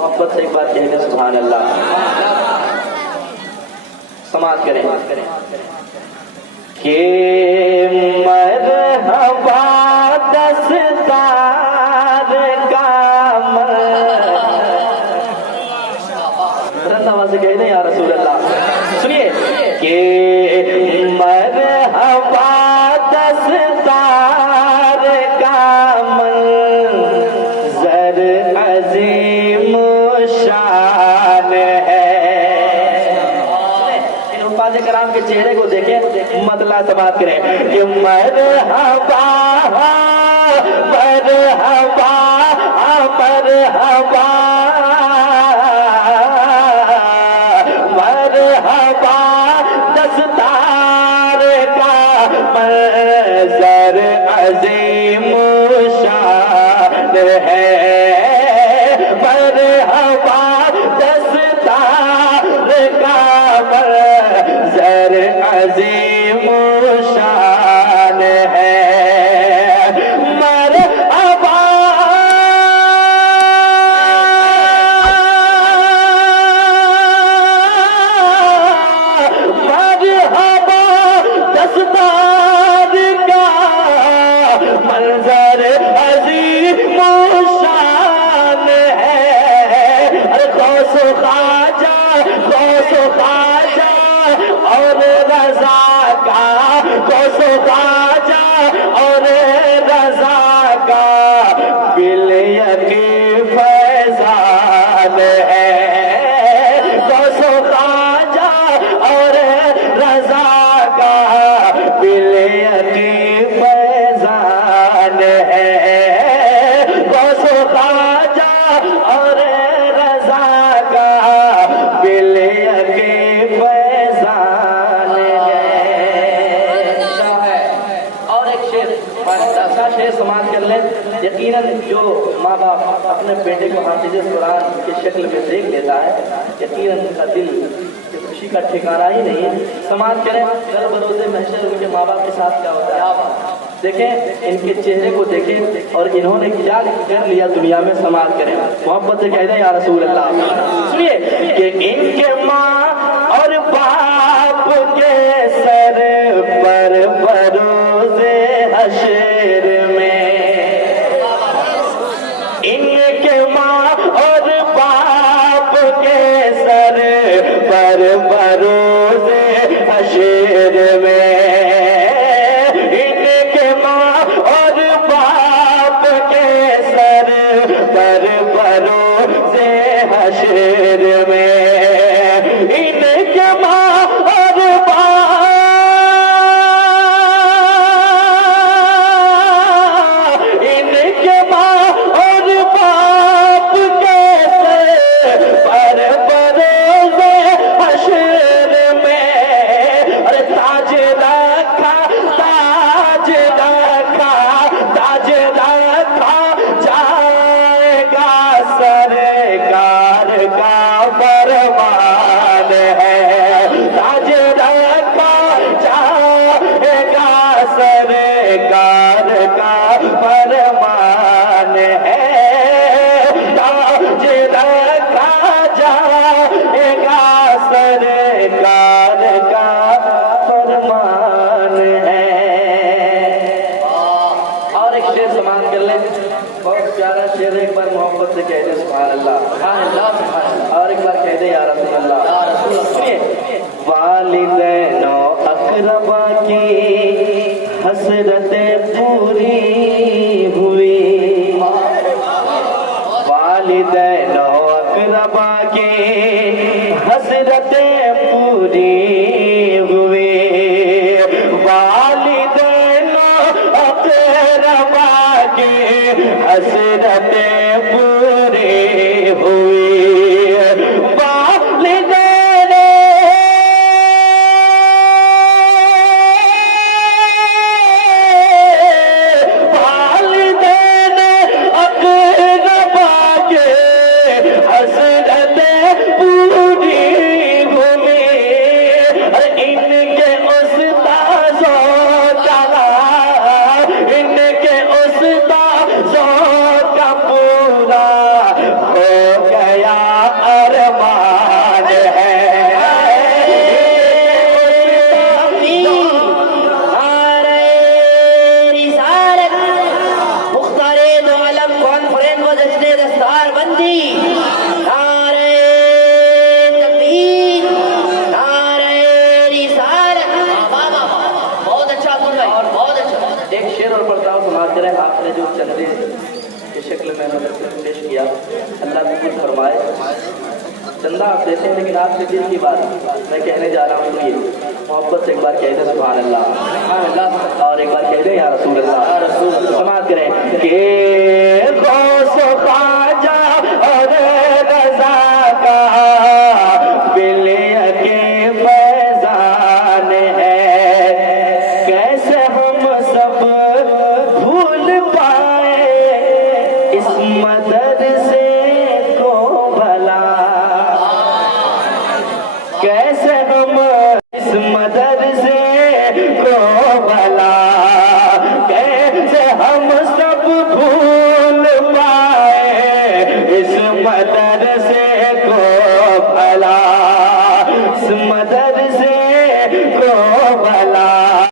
محبت سے ایک بار کہیں گے سبحان اللہ. سماعت کریں کہ مرحبا دستار کا بلند آواز سے کہہ دیں یا رسول اللہ. سنیے کہ مرحبا دستار کا منظر عظیم شان ہے. ان حفاظ کرام کے چہرے کو دیکھیں مطلع سماعت کریں کہ مرحبا مرحبا مرحبا مرحبا دستار کا منظر عظیم شان ہے. مرحبا دستار کا منظر عظیم شان ہے. مرحبا مرحبا دستار کا منظر عظیم شان ہے. غوث و خواجہ غوث و خواجہ اور رضا کا غوث و خواجہ اور رضا کا بالیقین فیضان ہے. غوث و خواجہ اور رضا کا بالیقین فیضان ہے. غوث و خواجہ اور رضا کا بالیقین فیضان ہے. اور ایک شعر ایسا شعر سماعت کر لیں. یقیناً جو ماں باپ اپنے بیٹے کو حافظ قرآن کی شکل میں دیکھ لیتا ہے یقیناً ان کا دل کی خوشی کا ٹھکانہ ہی نہیں ہے. سماعت کریں کل بروز محشر ان کے ماں باپ کے ساتھ کیا ہوتا ہے. دیکھیں ان کے چہرے کو دیکھیں اور انہوں نے کیا کر لیا دنیا میں. سماعت کریں محبت سے کہہ دیں یا رسول اللہ. سنیے کہ ان کے ماں اور باپ کے سر پر بروز حشر میں ان کے ماں اور باپ کے سر پر بروز حشر میں ان کے ماں اور باپ کے سر پر بروز حشر میں ان کے ماں اور ان کے ماں اور باپ کے سر پر بروز حشر میں ارے تاج رکھا تاج رکھا تاج رکھا جائے گا. سرکار کا فرمان ہے. تاج رکھا جائے گا. سرکار کا فرمان ہے. تاج رکھا جائے گا. سرکار کا فرمان ہے. اور ایک شعر سماعت کر لیں بہت پیارا شعر. ایک بار محبت سے کہہ دیں سبحان اللہ. اور ایک بار کہہ دیں یا رسول اللہ. سنیے والدین و اقربا کی حسرتیں پوری ہوئی. والدین و اقربا کی حسرتیں پوری ہوئی. والدین و اقربا کی حسرتیں پوری ہوئی. والدین والدین اقربا کے حسرتیں پوری ہوئی. قبول فرمائے. چندہ آپ دیتے ہیں لیکن آپ کے دل کی بات میں کہنے جا رہا ہوں. سنیے, محبت سے ایک بار کہہ دیں سبحان اللہ, سبحان اللہ, اور ایک بار کہہ دیں یا رسول اللہ, یا رسول اللہ. سماعت کریں کہ